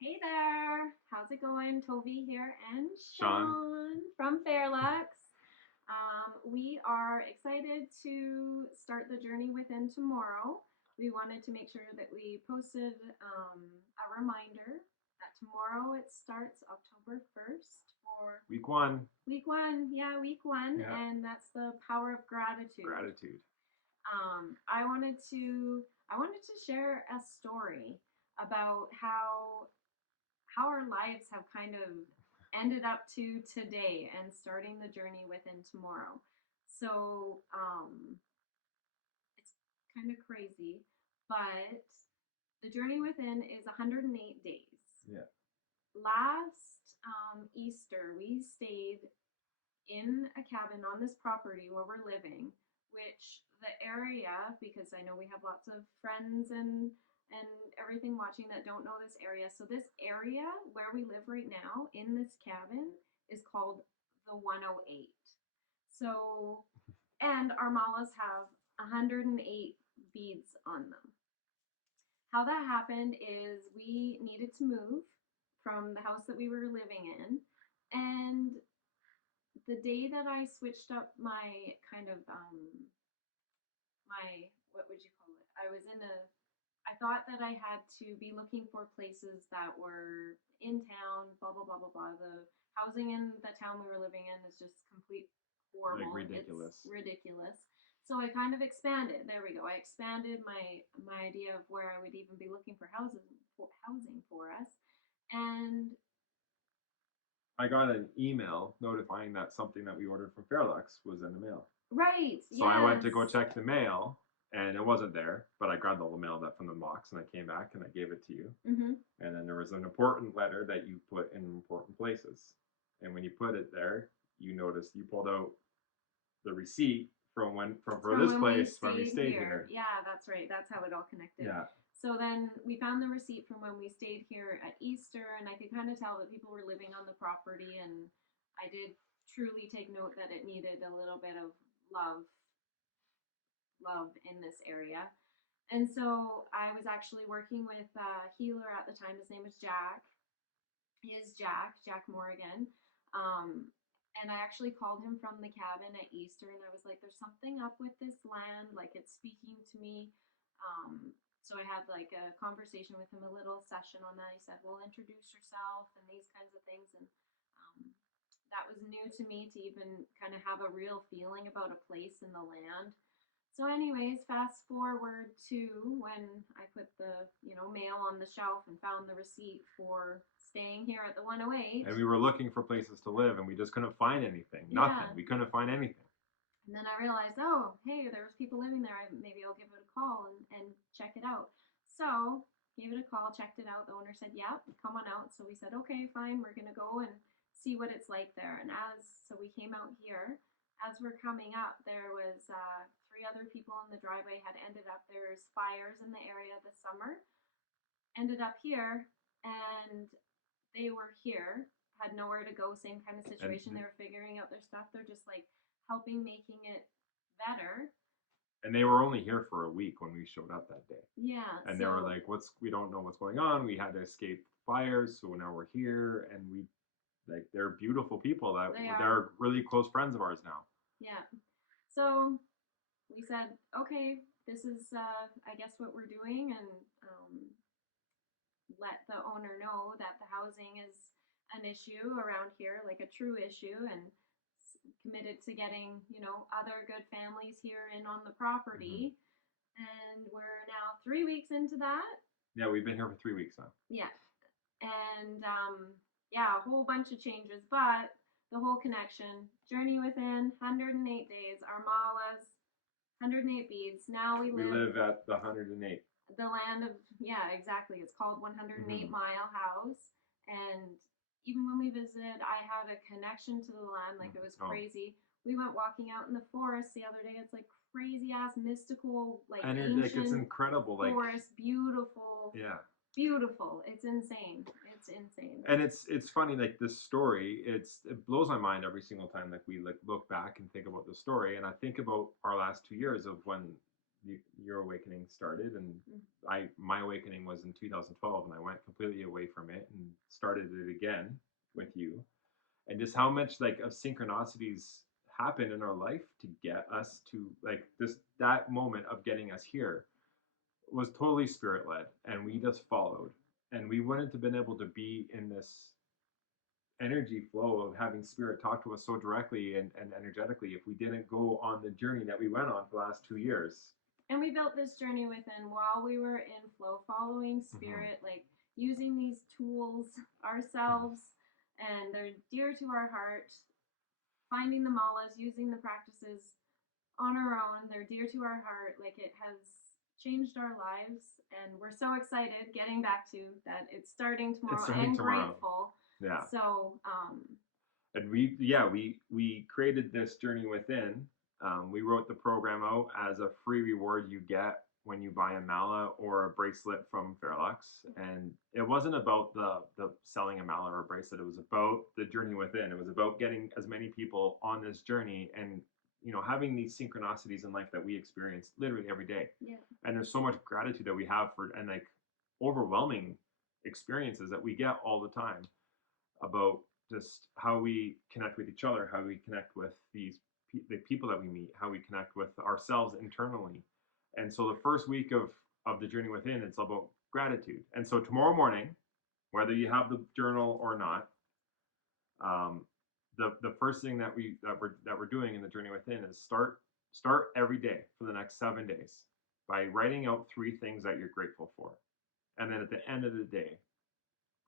Hey there, how's it going? Toby here and Sean. Sean from Fairlux. We are excited to start the journey within tomorrow. We wanted to make sure that we posted a reminder that tomorrow it starts October 1st for Week one. week one. Yeah, week one, Yeah. and that's the power of gratitude. Gratitude. I wanted to share a story about how our lives have kind of ended up to today and starting the journey within tomorrow. So it's kind of crazy, but the journey within is 108 days. Yeah. Last Easter, we stayed in a cabin on this property where we're living, which the area, because I know we have lots of friends and everything watching that don't know this area. So this area where we live right now in this cabin is called the 108. So and our malas have 108 beads on them. How that happened is we needed to move from the house that we were living in, and the day that I switched up my kind of my what would you call it? I thought that I had to be looking for places that were in town, blah blah blah blah blah. The housing in the town we were living in is just complete Like horrible. ridiculous. It's ridiculous. So I kind of expanded. There we go. I expanded my idea of where I would even be looking for housing for us. And I got an email notifying that something that we ordered from Fairlux was in the mail. right, So I went to go yes. check the mail and it wasn't there, but I grabbed all the mail that from the box and I came back and I gave it to you. Mm-hmm. And then there was an important letter that you put in important places. And when you put it there, you noticed you pulled out the receipt from for From this when place when we stayed here. here. Yeah, that's right. That's how it all connected. Yeah. So then we found the receipt from when we stayed here at Easter, and I could kind of tell that people were living on the property, and I did truly take note that it needed a little bit of love, love in this area. And so I was actually working with a healer at the time. His name was Jack. He is Jack Morgan. Um, and I actually called him from the cabin at Easter, and I was like, "There's something up with this land. Like it's speaking to me." So I had like a conversation with him, a little session on that. He said, "Well, introduce yourself and these kinds of things," and that was new to me to even kind of have a real feeling about a place in the land. So, anyways, fast forward to when I put the mail on the shelf and found the receipt for staying here at the 108. And we were looking for places to live and we just couldn't find anything. Nothing. Yeah. We couldn't find anything. And then I realized, oh, hey, there was people living there. Maybe I'll give it a call and check it out. So gave it a call, checked it out. The owner said, yeah, come on out. So we said, okay, fine. We're gonna go and see what it's like there. And so we came out here. As we're coming up, there was three other people in the driveway had ended up. There's fires in the area this summer. Ended up here, and they were here, had nowhere to go, same kind of situation. They were figuring out their stuff. They're just like helping making it better. And they were only here for a week when we showed up that day. Yeah. And they were like, we don't know what's going on. We had to escape fires, so now we're here and they're beautiful people that they're really close friends of ours now. Yeah. So we said, okay, this is I guess what we're doing, and let the owner know that the housing is an issue around here, like a true issue, and committed to getting other good families here in on the property. And we're now 3 weeks into that. Yeah, we've been here for 3 weeks now. Yeah, and yeah, a whole bunch of changes, but the whole connection journey within 108 days, our malas, 108 beads. Now we live at the 108. The land of, yeah, exactly. It's called 108 Mile House, and even when we visited, I had a connection to the land, like it was crazy. We went walking out in the forest the other day. It's like crazy ass mystical, like and ancient it's incredible, like forest, beautiful. Yeah. Beautiful. It's insane. It's insane. And it's funny, like this story, it blows my mind every single time like we like look back and think about the story. And I think about our last 2 years of when your awakening started, and Mm. my awakening was in 2012, and I went completely away from it and started it again with you, and just how much like of synchronicities happen in our life to get us to like this that moment of getting us here was totally spirit led, and we just followed, and we wouldn't have been able to be in this energy flow of having spirit talk to us so directly and energetically if we didn't go on the journey that we went on for the last 2 years. And we built this journey within while we were in flow, following Mm-hmm. spirit, like using these tools ourselves, and they're dear to our heart. Finding the malas, using the practices on our own, they're dear to our heart. Like it has changed our lives, and we're so excited getting back to that. It's starting It's tomorrow, starting and tomorrow. grateful. Yeah. So, And we created this journey within. We wrote the program out as a free reward you get when you buy a mala or a bracelet from Fairlux. And it wasn't about the selling a mala or a bracelet. It was about the journey within. It was about getting as many people on this journey and having these synchronicities in life that we experience literally every day. yeah. And there's so much gratitude that we have for, and like overwhelming experiences that we get all the time about just how we connect with each other, how we connect with the people that we meet, how we connect with ourselves internally. And so the first week of the journey within, it's about gratitude. And so tomorrow morning, whether you have the journal or not, um, the first thing that we're doing in the journey within is start every day for the next 7 days by writing out 3 things that you're grateful for, and then at the end of the day,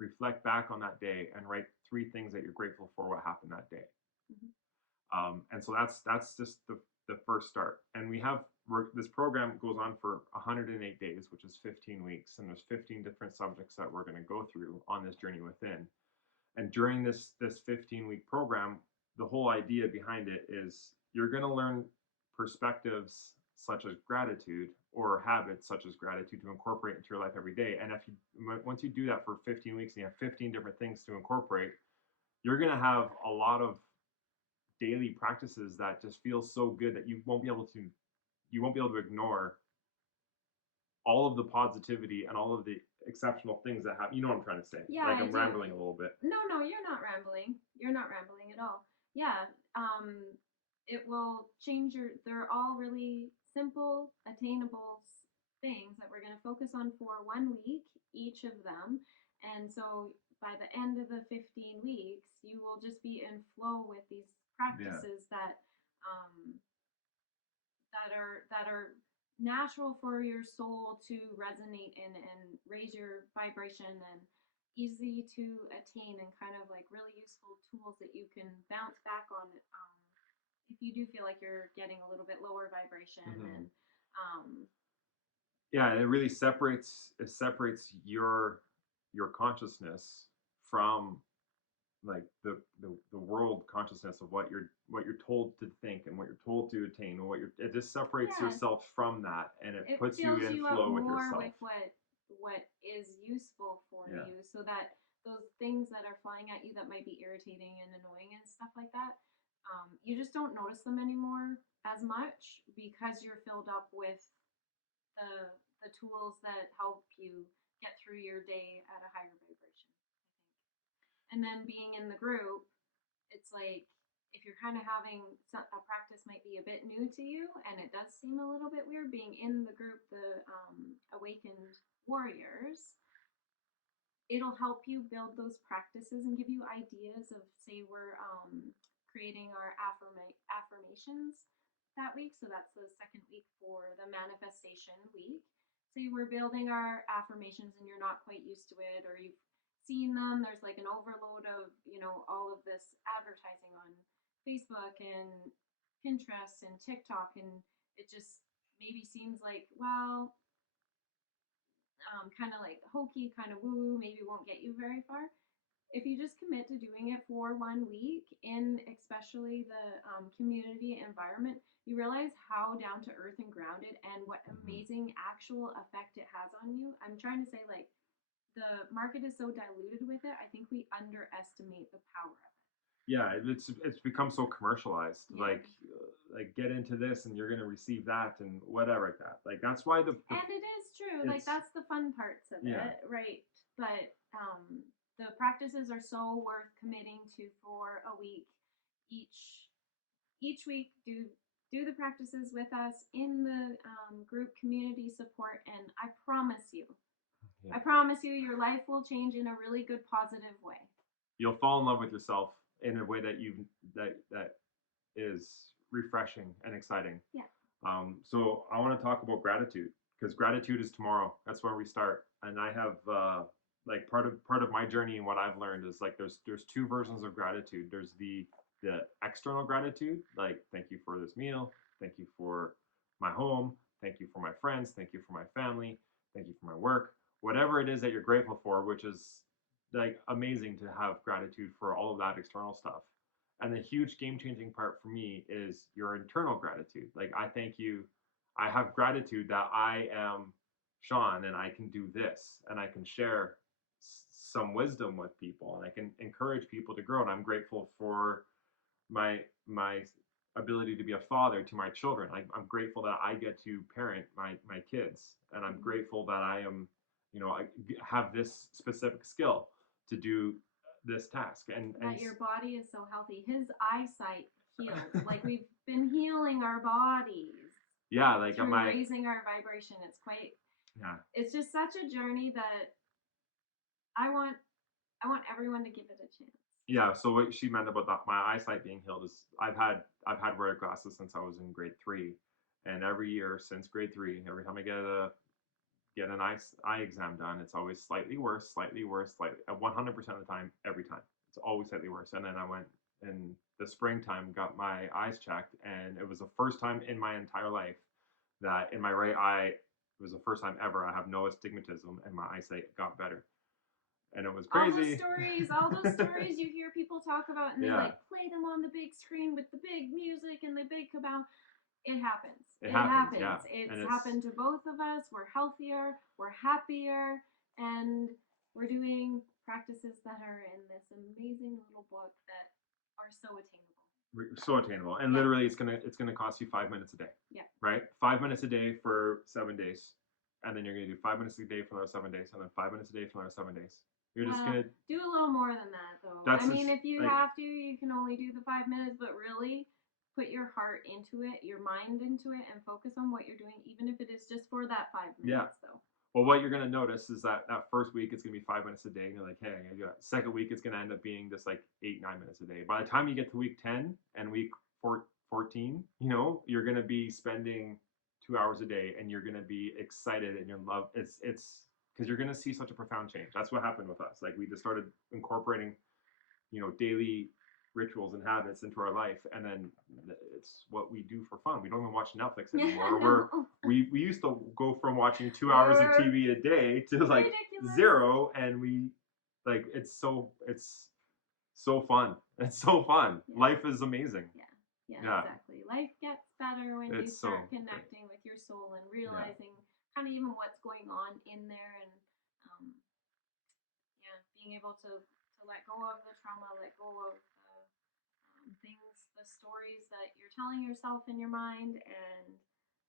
reflect back on that day and write 3 things that you're grateful for what happened that day. Mm-hmm. And so that's just the first start. And this program goes on for 108 days, which is 15 weeks, and there's 15 different subjects that we're going to go through on this journey within. And during this 15-week program, the whole idea behind it is you're going to learn perspectives such as gratitude or habits such as gratitude to incorporate into your life every day. And if you once you do that for 15 weeks and you have 15 different things to incorporate, you're going to have a lot of daily practices that just feel so good that you won't be able to ignore all of the positivity and all of the exceptional things that happen. You know what I'm trying to say? Yeah, Like I I'm do. rambling a little bit. No, you're not rambling. You're not rambling at all. Yeah. It will change your. They're all really simple, attainable things that we're going to focus on for 1 week, each of them. And so by the end of the 15 weeks, you will just be in flow with these Yeah. practices um, that are natural for your soul to resonate in and raise your vibration, and easy to attain, and kind of like really useful tools that you can bounce back on if you do feel like you're getting a little bit lower vibration. Mm-hmm. And um, Yeah, it really separates your consciousness from like the world consciousness of what you're told to think and what you're told to attain, and it just separates yeah, yourself from that, and it it puts you fills in you up flow with more yourself. with what is useful for Yeah. you, so that those things that are flying at you that might be irritating and annoying and stuff like that, you just don't notice them anymore as much because you're filled up with the tools that help you get through your day at a higher vibration, I think. And then being in the group, it's like if you're kind of having a practice might be a bit new to you, and it does seem a little bit weird being in the group, the awakened warriors, it'll help you build those practices and give you ideas of, say, we're creating our affirmations that week. So that's the second week for the manifestation week. Say we're building our affirmations and you're not quite used to it, or you've seen them. There's like an overload of, all of this advertising on Facebook and Pinterest and TikTok. And it just maybe seems like, well, kind of like hokey, kind of woo woo, maybe won't get you very far. If you just commit to doing it for 1 week in especially the community environment, you realize how down to earth and grounded and what Mm-hmm. amazing actual effect it has on you. I'm trying to say, like, the market is so diluted with it. I think we underestimate the power of it. yeah, it's become so commercialized. Yeah. Like get into this and you're gonna receive that and whatever like that. Like that's why the And it is true. Like it's that's the fun parts of yeah. it, right? But the practices are so worth committing to for a week each. Each week, do the practices with us in the group community support, and Yeah. I promise you, your life will change in a really good, positive way. You'll fall in love with yourself in a way that that is refreshing and exciting. Yeah. So I want to talk about gratitude because gratitude is tomorrow. That's where we start. And I have like part of my journey and what I've learned is like there's two versions of gratitude. There's the external gratitude, like thank you for this meal, thank you for my home, thank you for my friends, thank you for my family, thank you for my work, whatever it is that you're grateful for, which is like amazing to have gratitude for all of that external stuff. And the huge game changing part for me is your internal gratitude. Like, I thank you. I have gratitude that I am Sean and I can do this and I can share some wisdom with people and I can encourage people to grow. And I'm grateful for my ability to be a father to my children. I'm grateful that I get to parent my kids. And I'm grateful that I am, I have this specific skill to do this task and That your body is so healthy. His eyesight healed. Like we've been healing our bodies yeah, like through my raising our vibration. It's quite. yeah. It's just such a journey that I want. I want everyone to give it a chance. Yeah, so what she meant about my eyesight being healed is I've had wear glasses since I was in grade 3, and every year since grade 3, every time I get an eye exam done, it's always slightly worse, slightly 100% of the time, every time. It's always slightly worse. And then I went in the springtime, got my eyes checked, and it was the first time in my entire life that in my right eye, it was the first time ever I have no astigmatism and my eyesight got better. And it was crazy. All those stories you hear people talk about, and they Yeah, like play them on the big screen with the big music and the big kabam. It happens. it happens. Yeah, It's and it's happened to both of us. We're healthier, we're happier, and we're doing practices that are in this amazing little book that are so attainable. so attainable. And Yeah. literally, it's gonna cost you 5 minutes a day. Yeah. Right, 5 minutes a day for 7 days, and then you're gonna do 5 minutes a day for another 7 days, and then 5 minutes a day for another 7 days. You're just gonna. Do a little more than that, though. That's I mean, just if you like have to, you can only do the 5 minutes, but really put your heart into it, your mind into it, and focus on what you're doing, even if it is just for that 5 minutes, yeah. though. Well, what you're gonna notice is that first week it's gonna be 5 minutes a day, and you're like, hey, I'm gonna do that. Second week it's gonna end up being just like 8-9 minutes a day. By the time you get to week 10 and week 14, you're gonna be spending 2 hours a day, and you're gonna be excited and you're in love. It's because you're gonna see such a profound change. That's what happened with us. Like we just started incorporating, daily rituals and habits into our life, and then it's what we do for fun. We don't even watch Netflix anymore. We used to go from watching 2 hours of TV a day to like ridiculous. 0, and we like it's so fun. It's so fun. Yeah. Life is amazing. Yeah, exactly. Life gets better when you start connecting with your soul and realizing kind of even what's going on in there, and being able to let go of the trauma, let go of the things, the stories that you're telling yourself in your mind, and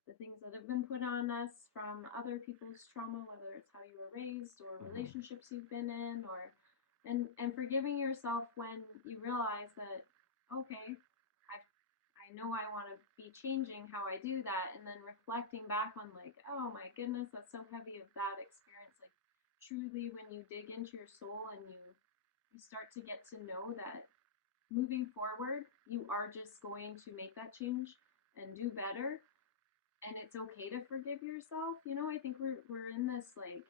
the things that have been put on us from other people's trauma, whether it's how you were raised or relationships you've been in, or and forgiving yourself when you realize that, okay, I know I want to be changing how I do that, and then reflecting back on like, oh my goodness, that's so heavy of that experience. Like truly, when you dig into your soul and you start to get to know that moving forward, you are just going to make that change and do better. And it's okay to forgive yourself. I think we're in this like,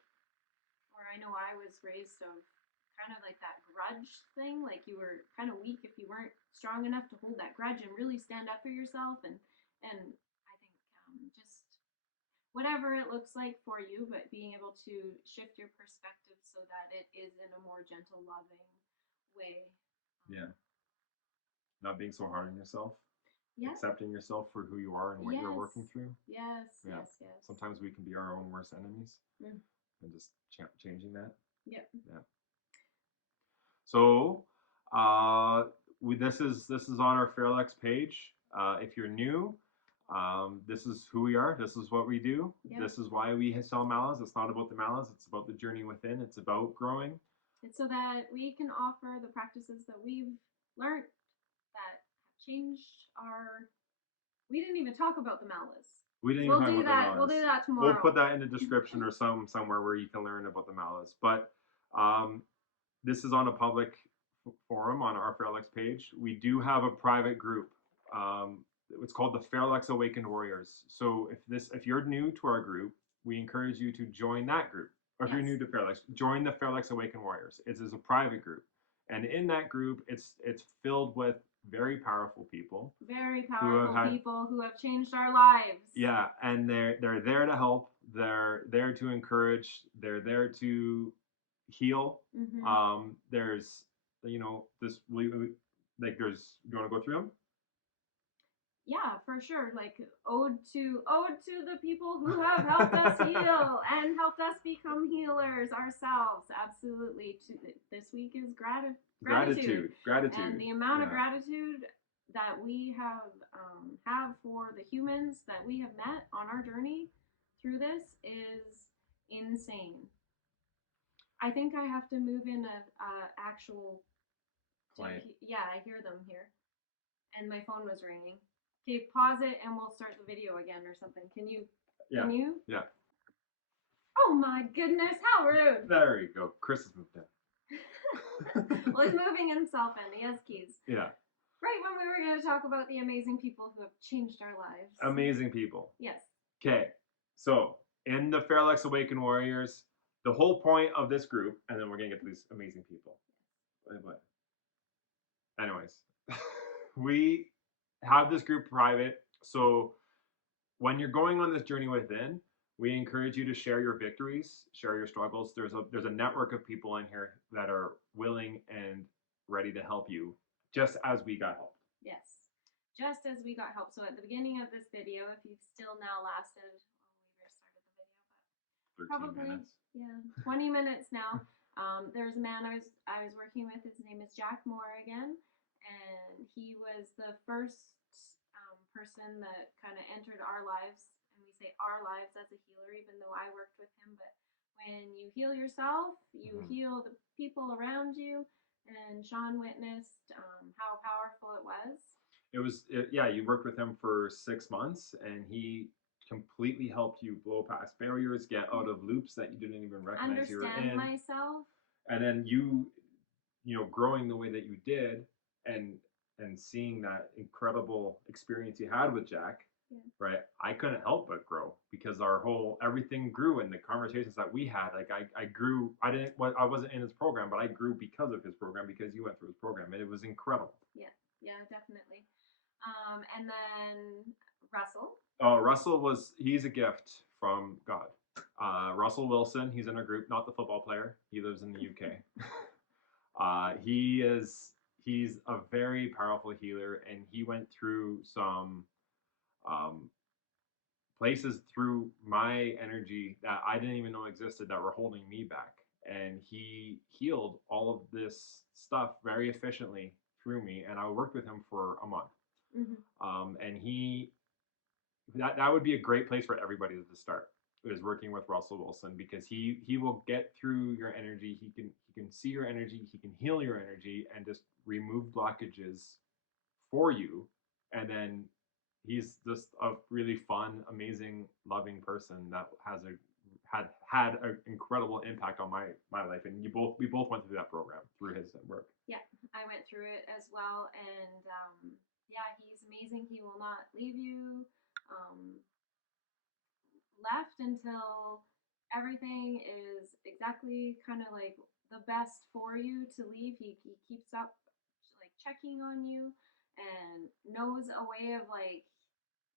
or I know I was raised of kind of like that grudge thing. Like you were kind of weak if you weren't strong enough to hold that grudge and really stand up for yourself. And I think just whatever it looks like for you, but being able to shift your perspective so that it is in a more gentle, loving way. Yeah. Not being so hard on yourself. Yeah. Accepting yourself for who you are and what you're working through. Yes. Sometimes we can be our own worst enemies, and just changing that. Yep. Yeah. So, this is on our Fairlex page. If you're new, this is who we are. This is what we do. Yep. This is why we sell mallows. It's not about the mallows. It's about the journey within. It's about growing. It's so that we can offer the practices that we've learned that have changed our. We didn't even talk about the mallows. We didn't We'll even talk do about that. the We'll mallows. do that tomorrow. We'll put that in the description or somewhere where you can learn about the mallows. But this is on a public forum on our Fairlex page. We do have a private group. It's called the Fairlex Awakened Warriors. So if you're new to our group, we encourage you to join that group. Or if you're new to Fairlex, join the Fairlex Awakened Warriors. It is a private group, and in that group, it's filled with very powerful people. Very powerful people who have changed our lives. Yeah, and they're there to help. They're there to encourage. They're there to heal. Mm-hmm. There's this like there's, you want to go through them? Yeah, for sure. Like ode to the people who have helped us heal and helped us become healers ourselves. Absolutely. This week is gratitude. And the amount of gratitude that we have for the humans that we have met on our journey through this is insane. I think I have to move in a actual client. Yeah, I hear them here, and my phone was ringing. Okay, pause it and we'll start the video again or something. Can you? Yeah. Can you? Yeah. Oh my goodness, how rude. There you go. Chris has moved in. Well, he's moving himself in. He has keys. Yeah. Right when we were going to talk about the amazing people who have changed our lives. Amazing people. Yes. Okay, so in the Fairlex Awakened Warriors, the whole point of this group, and then we're going to get to these amazing people. But anyways, we have this group private. So when you're going on this journey within, we encourage you to share your victories, share your struggles. There's a network of people in here that are willing and ready to help you, just as we got help. Yes, just as we got help. So at the beginning of this video, if you've still now lasted, we just started the video, but 13 probably minutes. Yeah, 20 minutes now. There's a man I was working with. His name is Jack Moore again, and he was the first person that kind of entered our lives. And we say our lives as a healer, even though I worked with him. But when you heal yourself, you heal the people around you. And Sean witnessed how powerful it was. Yeah, you worked with him for 6 months, and he completely helped you blow past barriers, get out of loops that you didn't even recognize you were in. Understand myself. And then growing the way that you did, and seeing that incredible experience you had with Jack, right? I couldn't help but grow, because everything grew in the conversations that we had. Like I grew. I wasn't in his program, but I grew because of his program, because you went through his program, and it was incredible. Yeah, definitely. And then Russell. He's a gift from God. Russell Wilson, he's in our group, not the football player. He lives in the UK. He's a very powerful healer, and he went through some places through my energy that I didn't even know existed, that were holding me back. And he healed all of this stuff very efficiently through me, and I worked with him for a month. And that would be a great place for everybody to start, is working with Russell Wilson, because he will get through your energy. He can see your energy, he can heal your energy, and just remove blockages for you. And then he's just a really fun, amazing, loving person that had an incredible impact on my life. And we both went through that program through his work. Yeah, I went through it as well, and yeah, he's amazing. He will not leave you left until everything is exactly kind of like the best for you to leave. He keeps up like checking on you, and knows a way of like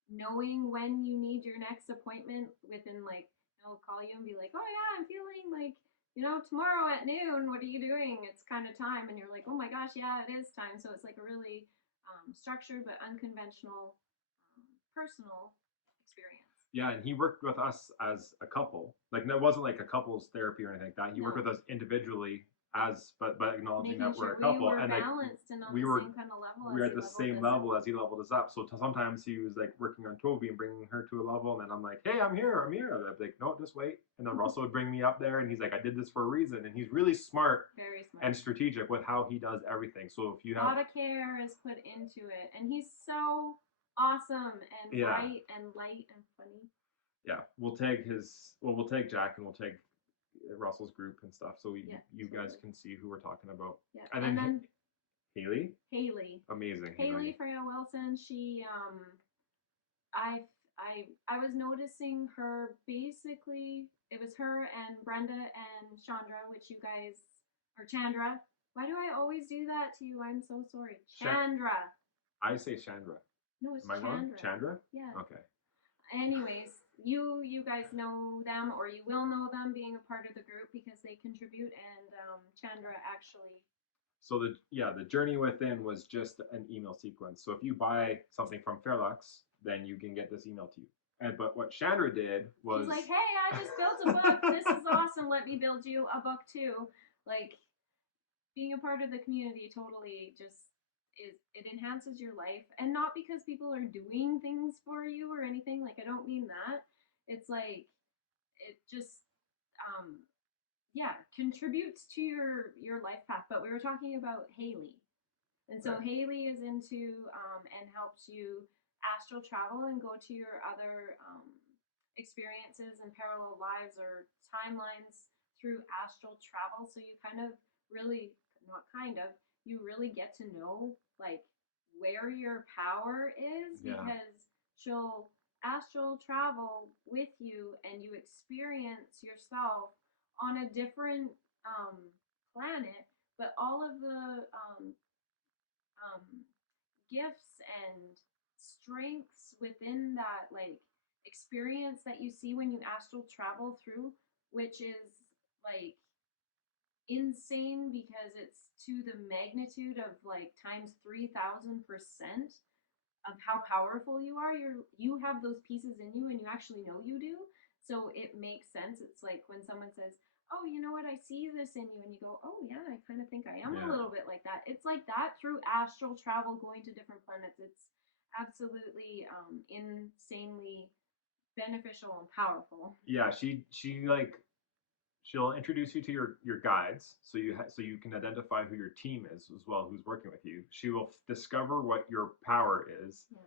knowing when you need your next appointment within like he'll call you and be like, oh yeah, I'm feeling like, tomorrow at noon, what are you doing? It's kind of time. And you're like, oh my gosh, yeah, it is time. So it's like a really structured but unconventional personal experience. Yeah, and he worked with us as a couple. Like, it wasn't like a couples therapy or anything like that. He worked with us individually but acknowledging Making that we're sure a we couple, were and like balanced and on we the were same kind of level we're as at he the leveled same us up. level as he leveled us up. So sometimes he was like working on Toby and bringing her to a level, and then I'm like, hey, I'm here. I'd be like, no, just wait. And then Russell would bring me up there, and he's like, I did this for a reason. And he's really smart Very smart. and strategic with how he does everything. So if you A have lot of care is put into it, and he's so awesome and yeah bright and light and funny. yeah, we'll tag Jack and we'll tag Russell's group and stuff, so Yeah, you guys totally. can see who we're talking about. Yeah, And and then then Haley, Haley, amazing Haley Haley. Freya Wilson. She I was noticing her basically. It was her and Brenda and Chandra, which you guys or Chandra. Why do I always do that to you? I'm so sorry, Chandra. I say Chandra. No, it's Am I wrong? Chandra. Chandra? Yeah. Okay. Anyways, you guys know them, or you will know them being a part of the group because they contribute. And Chandra actually. So the journey within was just an email sequence. So if you buy something from Fairlux, then you can get this email to you. But what Chandra did was She's like, hey, I just built a book. This is awesome. Let me build you a book too. Like, being a part of the community totally just it enhances your life, and not because people are doing things for you or anything. Like, I don't mean that. It's like it just um yeah, contributes to your life path. But we were talking about Haley. And so right. Haley is into and helps you astral travel and go to your other experiences and parallel lives or timelines through astral travel. So you kind of really, not kind of, you really get to know like where your power is, Yeah. because she'll astral travel with you and you experience yourself on a different planet, but all of the um, gifts and strengths within that like experience that you see when you astral travel through, which is like insane because it's to the magnitude of like times 3,000% of how powerful you are. You have those pieces in you and you actually know you do. So it makes sense. It's like when someone says, oh, you know what, I see this in you, and you go, oh yeah, I kind of think I am a Yeah. little bit like that. It's like that through astral travel, going to different planets. It's absolutely insanely beneficial and powerful. Yeah, she like she'll introduce you to your guides, so so you can identify who your team is as well, who's working with you. She will discover what your power is, Yeah.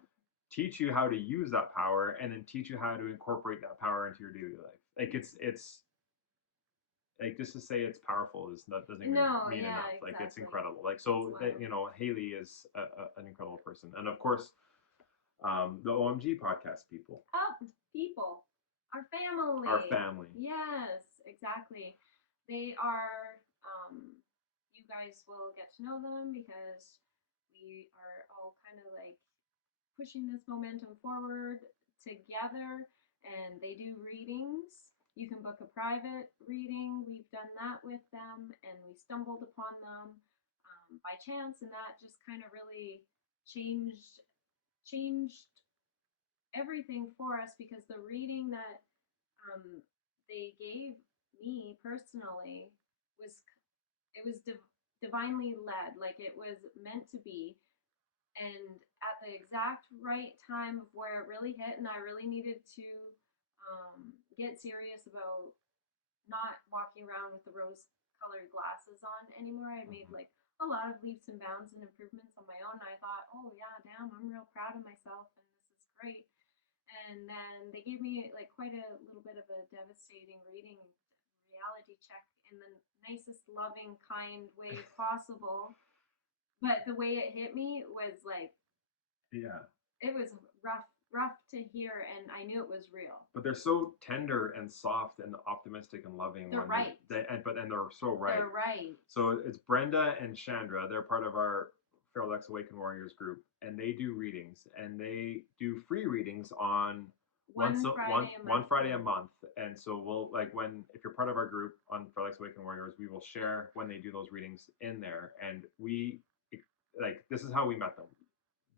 teach you how to use that power, and then teach you how to incorporate that power into your daily life. Like it's like just to say it's powerful is not doesn't even No, mean yeah, enough. Like it's exactly. incredible. Like It's so that, wild. you know, Haley is an incredible person, and of course the OMG podcast people, Oh, people, our family. our family. Yes, exactly. They are. You guys will get to know them because we are all kind of like pushing this momentum forward together, and they do readings. You can book a private reading. We've done that with them, and we stumbled upon them by chance, and that just kind of really changed everything for us, because the reading that um, they gave me personally was it was divinely led, like it was meant to be, and at the exact right time of where it really hit, and I really needed to get serious about not walking around with the rose colored glasses on anymore. I made like a lot of leaps and bounds and improvements on my own. And I thought, oh yeah, damn, I'm real proud of myself and this is great. And then they gave me like quite a little bit of a devastating reading, reality check in the nicest, loving, kind way possible. But the way it hit me was like, Yeah. it was rough to hear, and I knew it was real. But they're so tender and soft and optimistic and loving. They're right. But then they're so right. They're right. So it's Brenda and Chandra. They're part of our Feral X Awakened Warriors group, and they do readings, and they do free readings on one Friday a month. And so we'll like when if you're part of our group on Feral X Awakened Warriors, we will share when they do those readings in there, and we like this is how we met them.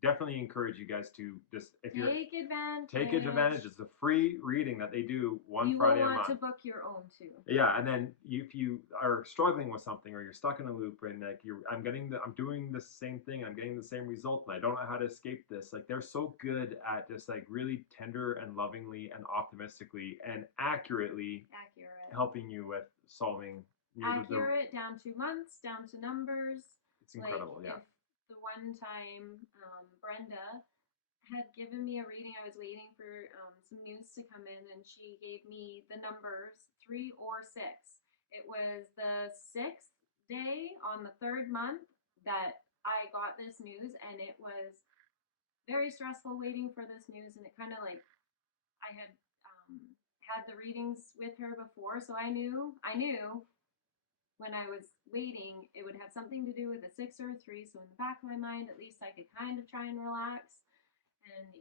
definitely encourage you guys to just, if you're, Take advantage. take advantage. It's a free reading that they do one You Friday will a want to month. book your own too. Yeah, and then if you are struggling with something or you're stuck in a loop and like I'm doing the same thing, I'm getting the same result, and I don't know how to escape this. Like they're so good at just like really tender and lovingly and optimistically and accurately helping you with solving accurate down to months, down to numbers. It's incredible. Like, yeah. If the one time Brenda had given me a reading. I was waiting for some news to come in, and she gave me the numbers 3 or 6. It was the 6th day on the 3rd month that I got this news, and it was very stressful waiting for this news. And it kind of like I had the readings with her before, so I knew when I was waiting, it would have something to do with a 6 or a 3. So in the back of my mind, at least I could kind of try and relax. And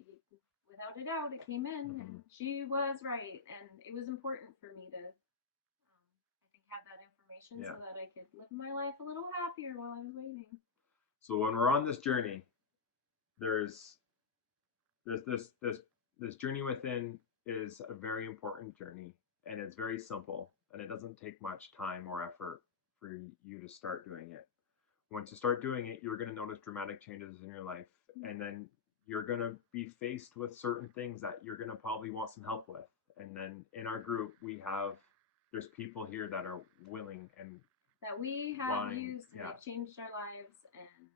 without a doubt, it came in, and she was right. And it was important for me to, I think, have that information so that I could live my life a little happier while I was waiting. So when we're on this journey, there's this journey within is a very important journey, and it's very simple, and it doesn't take much time or effort for you to start doing it. Once you start doing it, you're going to notice dramatic changes in your life, and then you're going to be faced with certain things that you're going to probably want some help with. And then in our group, there's people here that are willing and that we have used, and they've changed our lives, and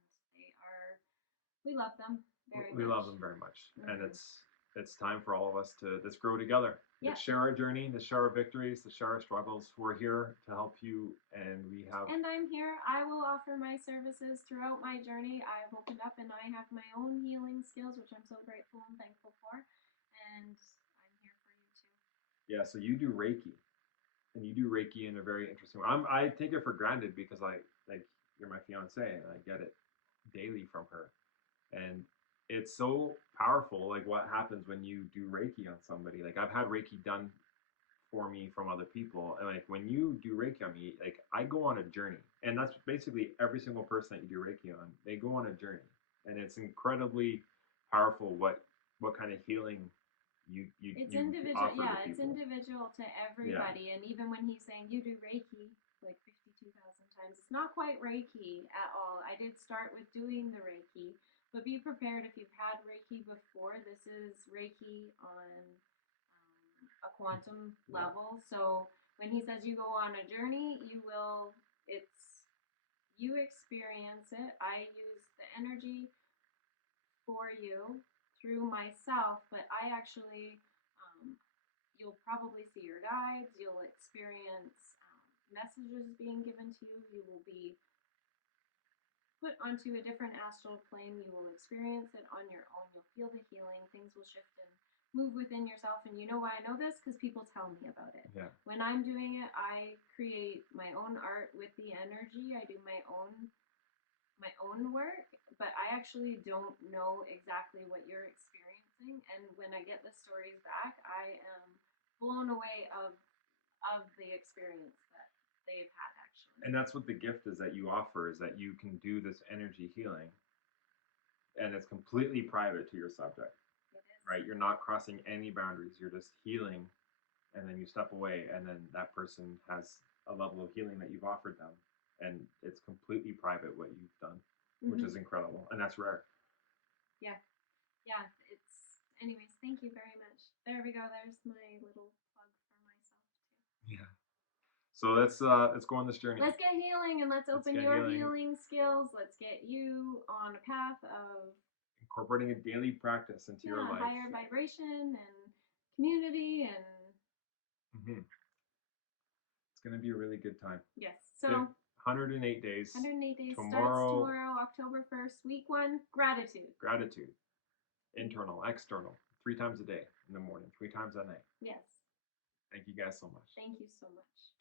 we love them very much. We love them very much, and it's time for all of us to just grow together. Let's share our journey, let's share our victories, let's share our struggles. We're here to help you, and I'm here. I will offer my services throughout my journey. I've opened up, and I have my own healing skills, which I'm so grateful and thankful for, and I'm here for you too. Yeah, so you do Reiki, and you do Reiki in a very interesting way. I take it for granted because you're my fiance, and I get it daily from her, and it's so powerful. Like what happens when you do Reiki on somebody. Like I've had Reiki done for me from other people, and like when you do Reiki on me, like I go on a journey, and that's basically every single person that you do Reiki on. They go on a journey, and it's incredibly powerful what kind of healing it's individual. Yeah, it's individual to everybody. And even when he's saying you do Reiki like 52,000 times, it's not quite Reiki at all. I did start with doing the Reiki, but be prepared if you've had Reiki before. This is Reiki on a quantum level. So when he says you go on a journey, you experience it. I use the energy for you through myself, but I actually, you'll probably see your guides, you'll experience messages being given to you, you will be put onto a different astral plane, you will experience it on your own, you'll feel the healing, things will shift and move within yourself. And you know why I know this? Because people tell me about it. Yeah. When I'm doing it, I create my own art with the energy, I do my own work, but I actually don't know exactly what you're experiencing. And when I get the stories back, I am blown away of the experience that they've had actually. And that's what the gift is that you offer, is that you can do this energy healing, and it's completely private to your subject. It is. Right? You're not crossing any boundaries. You're just healing, and then you step away, and then that person has a level of healing that you've offered them, and it's completely private what you've done, which is incredible, and that's rare. Yeah. Anyways, thank you very much. There we go. There's my little plug for myself too. Yeah. So let's go on this journey. Let's get healing, and let's open your healing skills. Let's get you on a path of incorporating a daily practice into your life. Higher vibration and community and. It's going to be a really good time. Yes. So 108 days. 108 days starts tomorrow, October 1st. Week 1, gratitude. Gratitude. Internal, external. 3 times a day in the morning, 3 times at night. Yes. Thank you guys so much. Thank you so much.